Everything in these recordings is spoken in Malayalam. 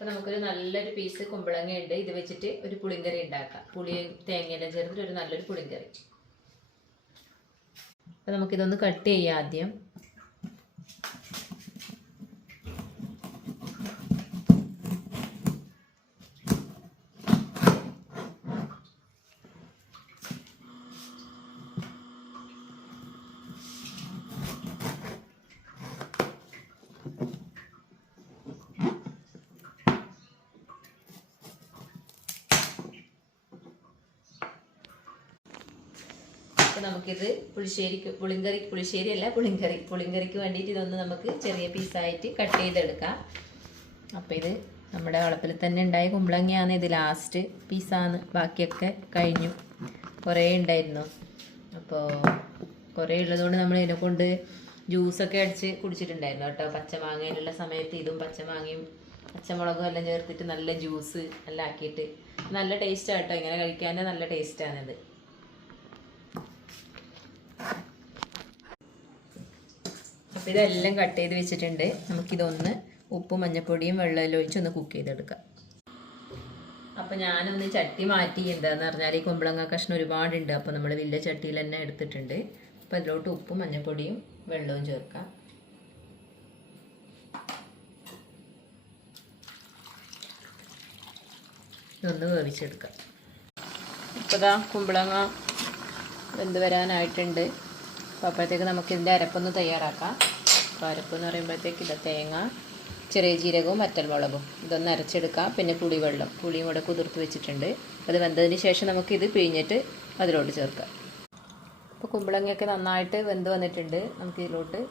അപ്പോൾ നമുക്കൊരു നല്ലൊരു പീസ് കുമ്പളങ്ങ ഉണ്ട്. ഇത് വെച്ചിട്ട് ഒരു പുളിങ്കറി ഉണ്ടാക്കാം. പുളിയും തേങ്ങയെല്ലാം ചേർത്തിട്ട് ഒരു നല്ലൊരു പുളിങ്കറി. അപ്പോൾ നമുക്കിതൊന്ന് കട്ട് ചെയ്യാം ആദ്യം. നമുക്കിത് പുളിങ്കറിക്ക് വേണ്ടിയിട്ട് ഇതൊന്ന് നമുക്ക് ചെറിയ പീസായിട്ട് കട്ട് ചെയ്തെടുക്കാം. അപ്പോൾ ഇത് നമ്മുടെ വളപ്പിൽ തന്നെ ഉണ്ടായ കുമ്പളങ്ങയാണ്. ഇത് ലാസ്റ്റ് പീസാണ്. ബാക്കിയൊക്കെ കഴിഞ്ഞു. കുറേ ഉണ്ടായിരുന്നു. അപ്പോൾ കുറേ ഉള്ളതുകൊണ്ട് നമ്മൾ ഇതിനെ കൊണ്ട് ജ്യൂസൊക്കെ അടിച്ച് കുടിച്ചിട്ടുണ്ടായിരുന്നു കേട്ടോ. പച്ചമാങ്ങയിലുള്ള സമയത്ത് ഇതും പച്ചമാങ്ങയും പച്ചമുളകും എല്ലാം ചേർത്തിട്ട് നല്ല ജ്യൂസ് എല്ലാം ആക്കിയിട്ട് നല്ല ടേസ്റ്റാണ് കേട്ടോ. ഇങ്ങനെ കഴിക്കാൻ നല്ല ടേസ്റ്റാണിത്. അപ്പോൾ ഇതെല്ലാം കട്ട് ചെയ്ത് വെച്ചിട്ടുണ്ട്. നമുക്കിതൊന്ന് ഉപ്പും മഞ്ഞൾപ്പൊടിയും വെള്ളമെല്ലാം ഒഴിച്ചൊന്ന് കുക്ക് ചെയ്തെടുക്കാം. അപ്പോൾ ഞാനൊന്ന് ചട്ടി മാറ്റി. എന്താണെന്ന് പറഞ്ഞാൽ ഈ കുമ്പളങ്ങ കഷ്ണം ഒരുപാടുണ്ട്. അപ്പോൾ നമ്മൾ വലിയ ചട്ടിയിൽ തന്നെ എടുത്തിട്ടുണ്ട്. അപ്പോൾ അതിലോട്ട് ഉപ്പും മഞ്ഞൾപ്പൊടിയും വെള്ളവും ചേർക്കാം. ഇതൊന്ന് വേവിച്ചെടുക്കാം. ഇപ്പോൾ ഇതാ കുമ്പളങ്ങ വെന്ത് വരാനായിട്ടുണ്ട്. അപ്പോൾ അപ്പോഴത്തേക്ക് നമുക്കിതിൻ്റെ അരപ്പൊന്ന് തയ്യാറാക്കാം. അപ്പോൾ അരപ്പെന്ന് പറയുമ്പോഴത്തേക്ക് ഇത് തേങ്ങ, ചെറിയ ജീരകവും വറ്റൽമുളകും ഇതൊന്ന് അരച്ചെടുക്കാം. പിന്നെ പുളിയും കൂടെ കുതിർത്ത് വെച്ചിട്ടുണ്ട്. അത് വെന്തതിന് ശേഷം നമുക്കിത് പിഴിഞ്ഞിട്ട് അതിലോട്ട് ചേർക്കാം. അപ്പോൾ കുമ്പളങ്ങയൊക്കെ നന്നായിട്ട് വെന്ത് വന്നിട്ടുണ്ട്. നമുക്കിതിലോട്ട്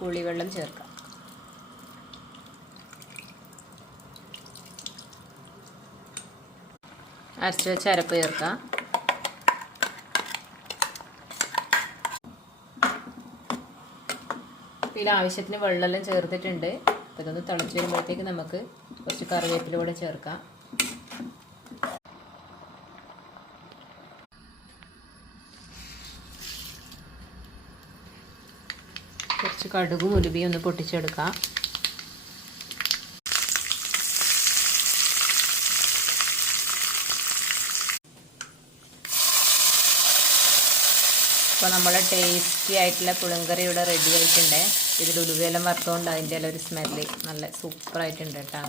പുളിവെള്ളം ചേർക്കാം. അരച്ച് വെച്ച് അരപ്പ് ചേർക്കാം. ഇതിൽ ആവശ്യത്തിന് വെള്ളമെല്ലാം ചേർത്തിട്ടുണ്ട്. അപ്പോൾ ഇതൊന്ന് തിളച്ച് വരുമ്പോഴത്തേക്ക് നമുക്ക് കുറച്ച് കറിവേപ്പില കൂടെ ചേർക്കാം. കുറച്ച് കടുകും ഉലുവയും ഒന്ന് പൊട്ടിച്ചെടുക്കാം. അപ്പോൾ നമ്മളെ ടേസ്റ്റി ആയിട്ടുള്ള പുളിങ്കറി ഇവിടെ റെഡി ആയിട്ടുണ്ട്. ഇതിൽ ഉലുവയെല്ലാം വറുത്തുകൊണ്ട് അതിൻ്റെ ഒരു സ്മെല്ല് നല്ല സൂപ്പറായിട്ടുണ്ട് കേട്ടോ.